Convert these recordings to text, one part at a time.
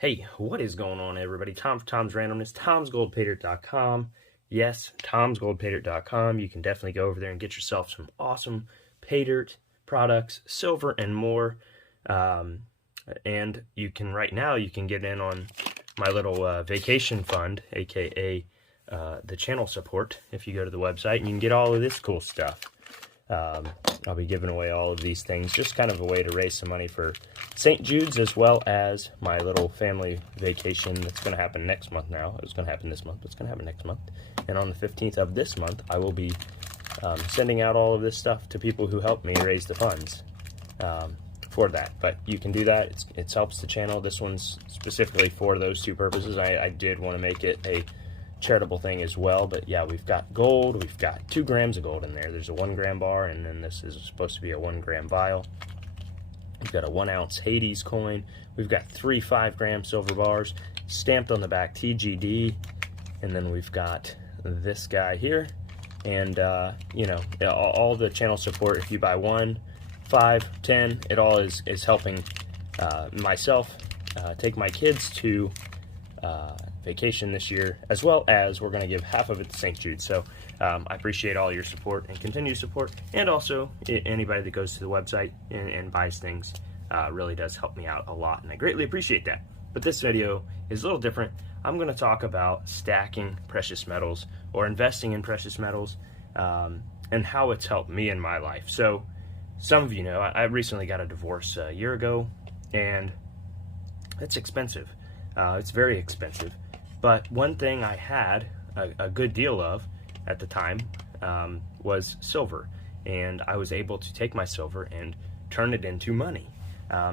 Hey, what is going on, everybody? Tom for Tom's Randomness, tomsgoldpaydirt.com. Yes, tomsgoldpaydirt.com. You can definitely go over there and get yourself some awesome pay dirt products, silver, and more. And you can, right now, you can get in on my little vacation fund, aka the channel support, if you go to the website, and you can get all of this cool stuff. I'll be giving away all of these things, just kind of a way to raise some money for St. Jude's, as well as my little family vacation that's going to happen next month now. It was going to happen this month, but it's going to happen next month. And on the 15th of this month, I will be sending out all of this stuff to people who help me raise the funds for that. But you can do that. It helps the channel. This one's specifically for those two purposes. I did want to make it a charitable thing as well, but yeah, we've got gold. We've got 2 grams of gold in there. There's a 1 gram bar, and then this is supposed to be a 1 gram vial. We've got a 1 ounce Hades coin. We've got 3 5-gram silver bars stamped on the back, TGD, and then we've got this guy here, and you know, all the channel support. If you buy 1, 5, 10, it all is helping myself take my kids to vacation this year, as well as we're going to give half of it to St. Jude. So I appreciate all your support and continued support, and also anybody that goes to the website and buys things really does help me out a lot, and I greatly appreciate that. But this video is a little different. I'm going to talk about stacking precious metals or investing in precious metals and how it's helped me in my life. So some of you know I recently got a divorce a year ago, and it's expensive. It's very expensive. But one thing I had a good deal of at the time was silver, and I was able to take my silver and turn it into money.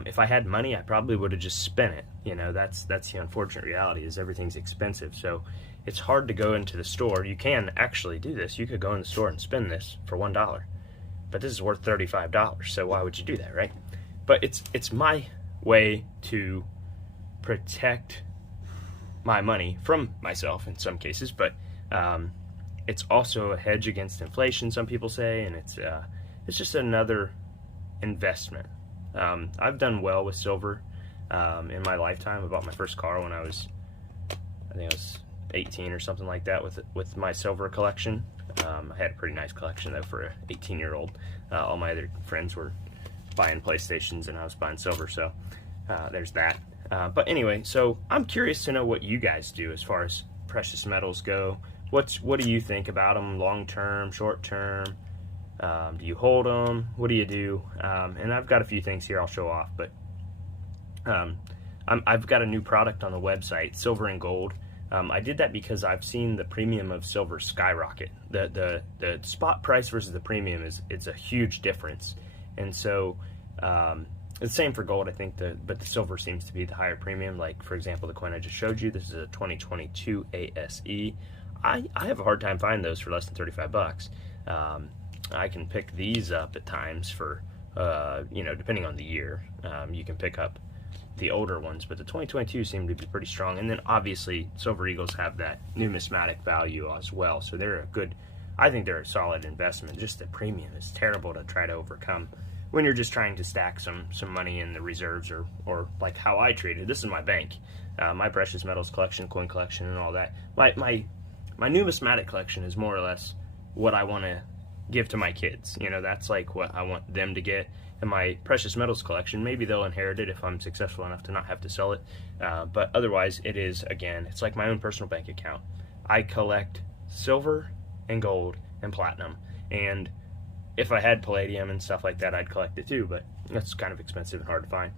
If I had money, I probably would have just spent it. You know, that's the unfortunate reality, is everything's expensive. So it's hard to go into the store. You can actually do this. You could go in the store and spend this for $1, but this is worth $35. So why would you do that, right? But it's my way to protect my money from myself in some cases, but it's also a hedge against inflation, some people say, and it's just another investment. I've done well with silver in my lifetime. I bought my first car when I think I was 18 or something like that with my silver collection. I had a pretty nice collection though for an 18-year-old. All my other friends were buying PlayStations and I was buying silver, so there's that. But anyway, so I'm curious to know what you guys do as far as precious metals go. What do you think about them, long term, short term? Do you hold them? What do you do? And I've got a few things here I'll show off, but I've got a new product on the website, Silver and Gold. I did that because I've seen the premium of silver skyrocket. The spot price versus the premium it's a huge difference, and so the same for gold, I think, but the silver seems to be the higher premium. Like, for example, the coin I just showed you, this is a 2022 ASE. I have a hard time finding those for less than 35 bucks. I can pick these up at times for, you know, depending on the year. You can pick up the older ones, but the 2022 seem to be pretty strong. And then, obviously, Silver Eagles have that numismatic value as well. So they're a good, I think they're a solid investment. Just the premium is terrible to try to overcome when you're just trying to stack some money in the reserves, or like how I treat it. This is my bank, my precious metals collection, coin collection, and all that. My numismatic collection is more or less what I want to give to my kids. You know, that's like what I want them to get. And my precious metals collection, maybe they'll inherit it if I'm successful enough to not have to sell it. But otherwise, it is, again, it's like my own personal bank account. I collect silver and gold and platinum, and if I had palladium and stuff like that, I'd collect it too, but that's kind of expensive and hard to find.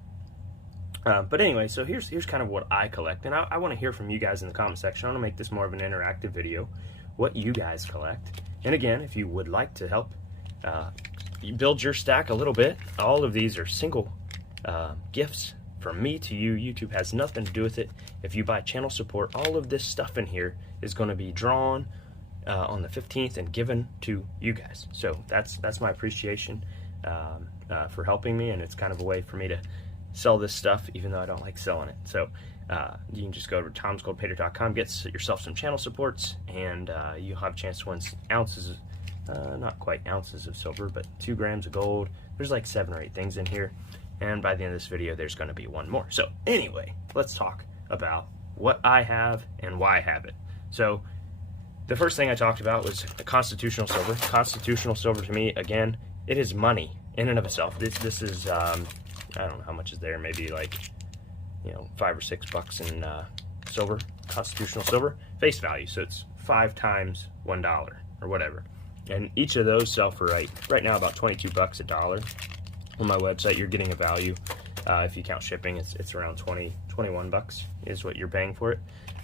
But anyway, so here's kind of what I collect, and I want to hear from you guys in the comment section. I want to make this more of an interactive video, what you guys collect. And again, if you would like to help you build your stack a little bit, all of these are single gifts from me to you. YouTube has nothing to do with it. If you buy channel support, all of this stuff in here is going to be drawn on the 15th and given to you guys. So that's my appreciation for helping me, and it's kind of a way for me to sell this stuff, even though I don't like selling it. So you can just go to tomsgoldpaydirt.com, get yourself some channel supports, and you'll have a chance to win ounces, not quite ounces of silver, but 2 grams of gold. There's like 7 or 8 things in here, and by the end of this video, there's going to be one more. So anyway, let's talk about what I have and why I have it. So the first thing I talked about was constitutional silver. Constitutional silver, to me, again, it is money in and of itself. This is I don't know how much is there, maybe like, you know, $5 or $6 in silver, constitutional silver, face value. So it's 5 times $1 or whatever. And each of those sell for right now about $22 a dollar. On my website, you're getting a value. If you count shipping, it's around 21 bucks is what you're paying for it.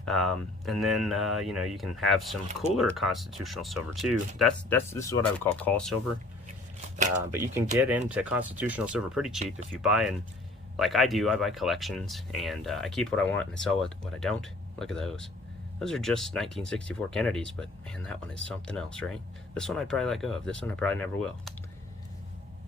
And then you know, you can have some cooler constitutional silver too. This is what I would call call silver. But you can get into constitutional silver pretty cheap if you buy in, like I do. I buy collections, and I keep what I want and I sell what I don't. Look at those. Those are just 1964 Kennedys, but man, that one is something else, right? This one I'd probably let go of. This one I probably never will.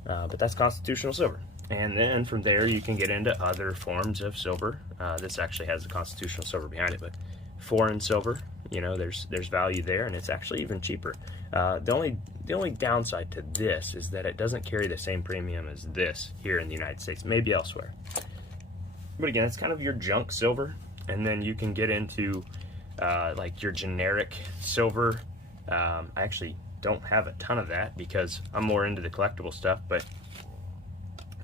But that's constitutional silver. And then from there, you can get into other forms of silver. This actually has the constitutional silver behind it, but foreign silver, you know, there's value there, and it's actually even cheaper. The only downside to this is that it doesn't carry the same premium as this here in the United States, maybe elsewhere. But again, it's kind of your junk silver, and then you can get into like your generic silver. I actually don't have a ton of that because I'm more into the collectible stuff, but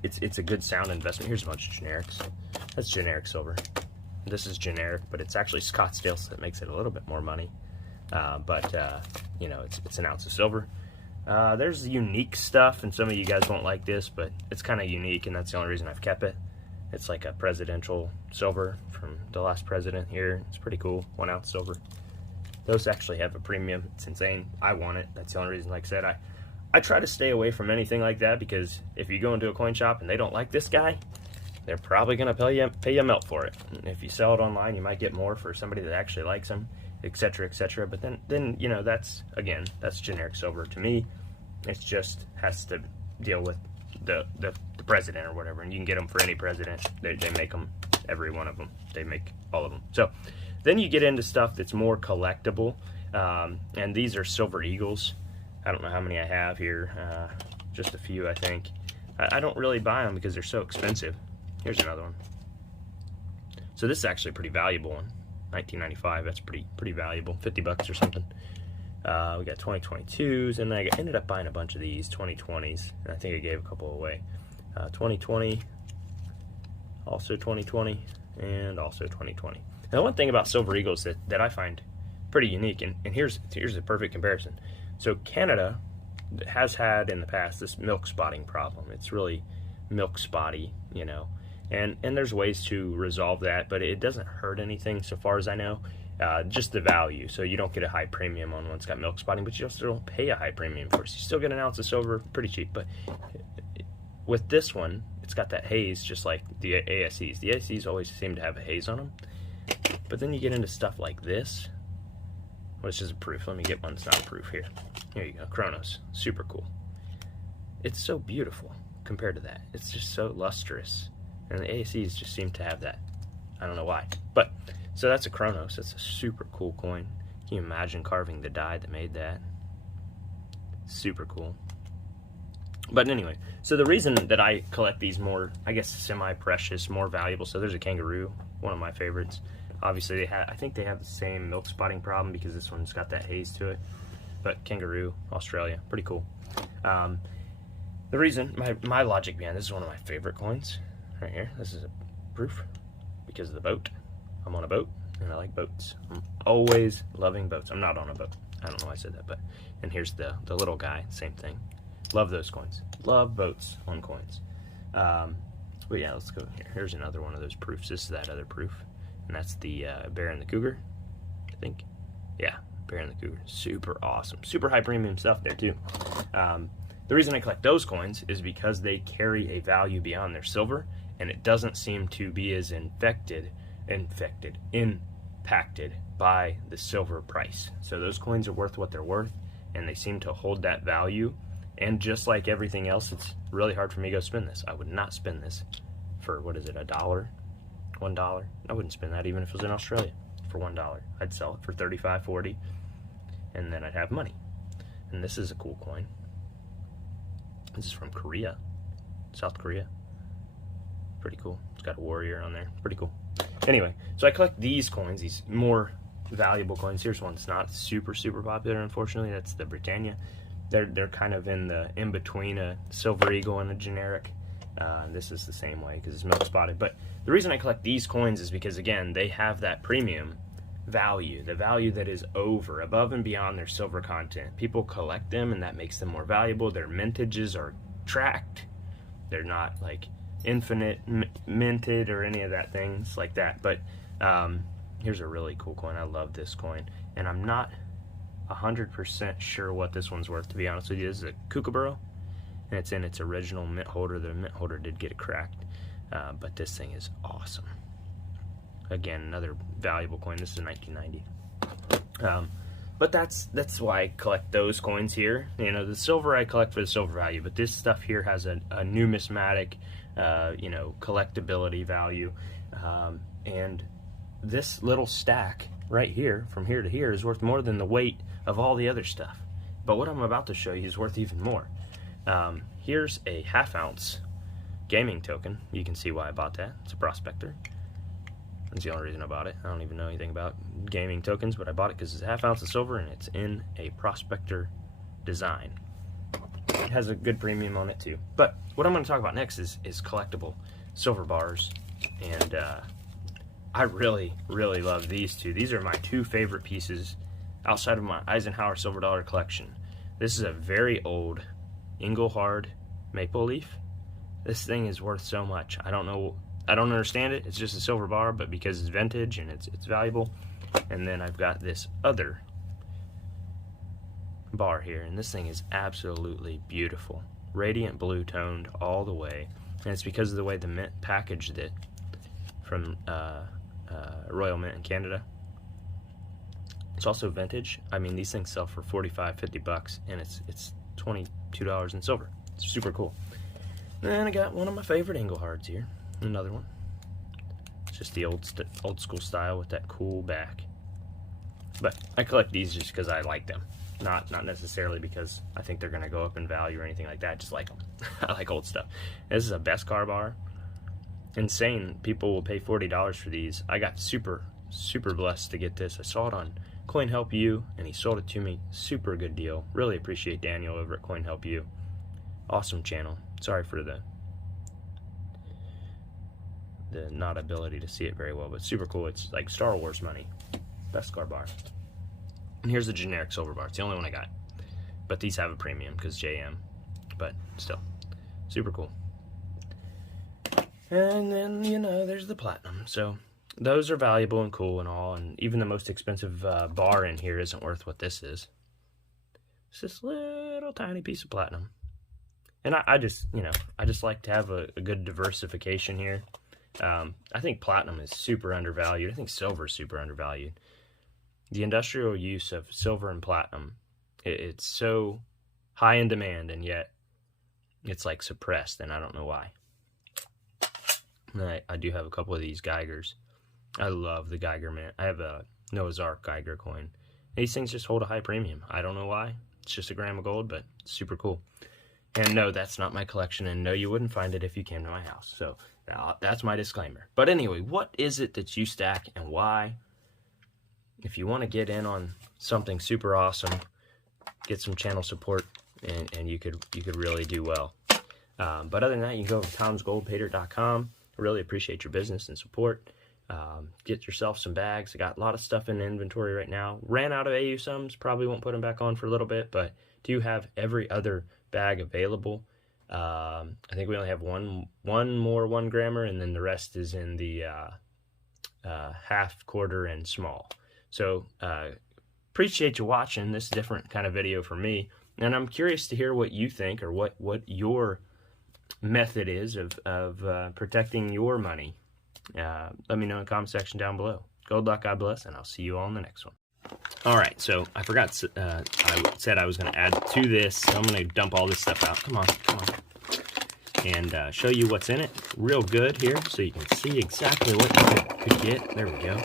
it's a good sound investment. Here's a bunch of generics. That's generic silver. This is generic, but it's actually Scottsdale, so that makes it a little bit more money. You know, it's an ounce of silver. There's unique stuff, and some of you guys won't like this, but it's kind of unique, and that's the only reason I've kept it. It's like a presidential silver from the last president here. It's pretty cool, 1 ounce silver. Those actually have a premium. It's insane. I want it. That's the only reason, like I said, I try to stay away from anything like that, because if you go into a coin shop and they don't like this guy, they're probably going to pay you a melt for it. And if you sell it online, you might get more for somebody that actually likes them, etc., etc. But then you know, that's generic silver to me. It just has to deal with the president or whatever, and you can get them for any president. They make them, every one of them. They make all of them. So then you get into stuff that's more collectible, and these are silver eagles. I don't know how many I have here, just a few, I think. I don't really buy them because they're so expensive. Here's another one. So this is actually a pretty valuable one. 1995, that's pretty valuable, 50 bucks or something. We got 2022s, and I ended up buying a bunch of these 2020s, and I think I gave a couple away. 2020, also 2020, and also 2020. Now, one thing about silver eagles that I find pretty unique, and here's a perfect comparison. So Canada has had in the past this milk spotting problem. It's really milk spotty, you know, and there's ways to resolve that, but it doesn't hurt anything so far as I know. Just the value. So you don't get a high premium on one that's got milk spotting, but you also don't pay a high premium for it. So you still get an ounce of silver pretty cheap. But with this one, it's got that haze just like the ASEs. The ASEs always seem to have a haze on them. But then you get into stuff like this, which is a proof. Let me get one that's not a proof here. Here you go, Chronos. Super cool. It's so beautiful compared to that. It's just so lustrous. And the ASEs just seem to have that. I don't know why. But, so that's a Chronos. That's a super cool coin. Can you imagine carving the die that made that? Super cool. But anyway, so the reason that I collect these more, I guess, semi-precious, more valuable, so there's a kangaroo, one of my favorites. Obviously, I think they have the same milk spotting problem because this one's got that haze to it. But kangaroo, Australia, pretty cool. The reason, my logic behind this is one of my favorite coins. Right here, this is a proof because of the boat. I'm on a boat, and I like boats. I'm always loving boats. I'm not on a boat. I don't know why I said that, but, and here's the little guy, same thing. Love those coins. Love boats on coins. But yeah, let's go here. Here's another one of those proofs. This is that other proof. And that's the Bear and the Cougar, I think. Yeah, Bear and the Cougar. Super awesome. Super high premium stuff there, too. The reason I collect those coins is because they carry a value beyond their silver, and it doesn't seem to be as impacted by the silver price. So those coins are worth what they're worth, and they seem to hold that value. And just like everything else, it's really hard for me to go spend this. I would not spend this for, what is it, $1? $1? I wouldn't spend that even if it was in Australia for $1. I'd sell it for $35, $40, and then I'd have money. And this is a cool coin. This is from Korea, South Korea. Pretty cool. It's got a warrior on there. Pretty cool. Anyway, so I collect these coins, these more valuable coins. Here's one that's not super popular, unfortunately. That's the Britannia. They're kind of in between a Silver Eagle and a generic. This is the same way because it's milk spotted. But the reason I collect these coins is because, again, they have that premium value, the value that is above and beyond their silver content. People collect them, and that makes them more valuable. Their mintages are tracked. They're not like infinite minted or any of that things like that. But here's a really cool coin. I love this coin, and I'm not 100% sure what this one's worth, to be honest with you. This is a Kookaburra, and it's in its original mint holder. The mint holder did get it cracked, but this thing is awesome. Again, another valuable coin. This is 1990. But that's why I collect those coins here. You know, the silver I collect for the silver value, but this stuff here has a numismatic, you know, collectability value. And this little stack right here, from here to here, is worth more than the weight of all the other stuff. But what I'm about to show you is worth even more. Here's a 1/2 ounce gaming token. You can see why I bought that. It's a Prospector. That's the only reason I bought it. I don't even know anything about gaming tokens, but I bought it because it's a 1/2 ounce of silver and it's in a Prospector design. It has a good premium on it too. But what I'm going to talk about next is collectible silver bars, and I really love these two. These are my two favorite pieces outside of my Eisenhower silver dollar collection. This is a very old Engelhard maple leaf. This thing is worth so much. I don't understand it. It's just a silver bar, but because it's vintage and it's valuable. And then I've got this other bar here, and this thing is absolutely beautiful. Radiant blue toned all the way, and it's because of the way the mint packaged it from Royal Mint in Canada. It's also vintage. I mean, these things sell for $45-50, and it's $22 in silver. It's super cool. And I got one of my favorite Engelhards here. Another one. It's just the old school style with that cool back. But I collect these just because I like them. Not necessarily because I think they're going to go up in value or anything like that. I just like them. I like old stuff. This is a Beskar bar. Insane. People will pay $40 for these. I got super blessed to get this. I saw it on CoinHelpU, and he sold it to me. Super good deal. Really appreciate Daniel over at CoinHelpU. Awesome channel. Sorry for the not ability to see it very well, but super cool. It's like Star Wars money. Beskar bar. And here's the generic silver bar. It's the only one I got. But these have a premium because JM. But still, super cool. And then, you know, there's the platinum. So those are valuable and cool and all. And even the most expensive bar in here isn't worth what this is. It's this little tiny piece of platinum. And I just, you know, I just like to have a good diversification here. I think platinum is super undervalued. I think silver is super undervalued. The industrial use of silver and platinum, it's so high in demand, and yet it's like suppressed, and I don't know why. I do have a couple of these Geigers. I love the Geiger mint. I have a Noah's Ark Geiger coin. These things just hold a high premium. I don't know why. It's just a gram of gold, but it's super cool. And no, that's not my collection, and no, you wouldn't find it if you came to my house. So that's my disclaimer. But anyway, what is it that you stack and why? If you want to get in on something super awesome, get some channel support, and you could really do well. But other than that, you can go to tomsgoldpaydirt.com. I really appreciate your business and support. Get yourself some bags. I got a lot of stuff in inventory right now. Ran out of AU sums. Probably won't put them back on for a little bit, but do have every other bag available. I think we only have one more 1 grammer, and then the rest is in the half, quarter, and small. So appreciate you watching this different kind of video for me, and I'm curious to hear what you think, or what your method is of protecting your money. Let me know in the comment section down below. Gold luck, God bless, and I'll see you all in the next one. All right, so I forgot. I said I was going to add to this. So I'm going to dump all this stuff out. Come on. And show you what's in it real good here, so you can see exactly what you could get. There we go.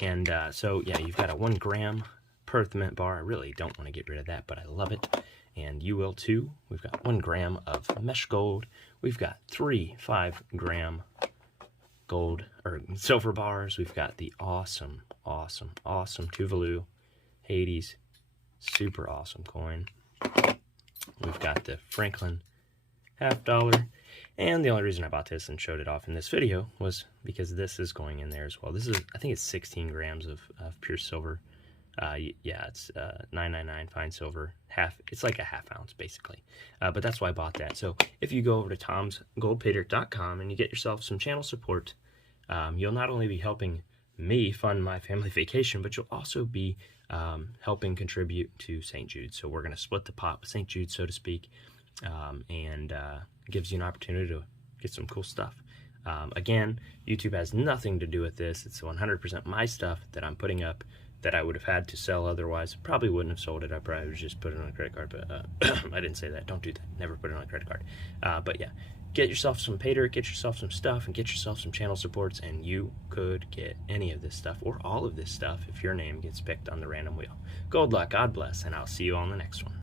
And so, yeah, you've got a 1 gram Perth mint bar. I really don't want to get rid of that, but I love it. And you will too. We've got 1 gram of mesh gold. We've got 3 5 gram gold or silver bars. We've got the awesome Tuvalu Hades, super awesome coin. We've got the Franklin $50. And the only reason I bought this and showed it off in this video was because this is going in there as well. This is, I think it's 16 grams of pure silver. Yeah, it's 999 fine silver. It's like a half ounce basically. But that's why I bought that. So if you go over to tomsgoldpaydirt.com and you get yourself some channel support, you'll not only be helping me fund my family vacation, but you'll also be helping contribute to St. Jude. So we're going to split the pot with St. Jude, so to speak, and gives you an opportunity to get some cool stuff. Again, YouTube has nothing to do with this. It's 100% my stuff that I'm putting up that I would have had to sell otherwise. Probably wouldn't have sold it. I probably would just put it on a credit card, but I didn't say that. Don't do that. Never put it on a credit card. But yeah, get yourself some pay dirt, get yourself some stuff, and get yourself some channel supports, and you could get any of this stuff or all of this stuff if your name gets picked on the random wheel. Gold luck, God bless, and I'll see you on the next one.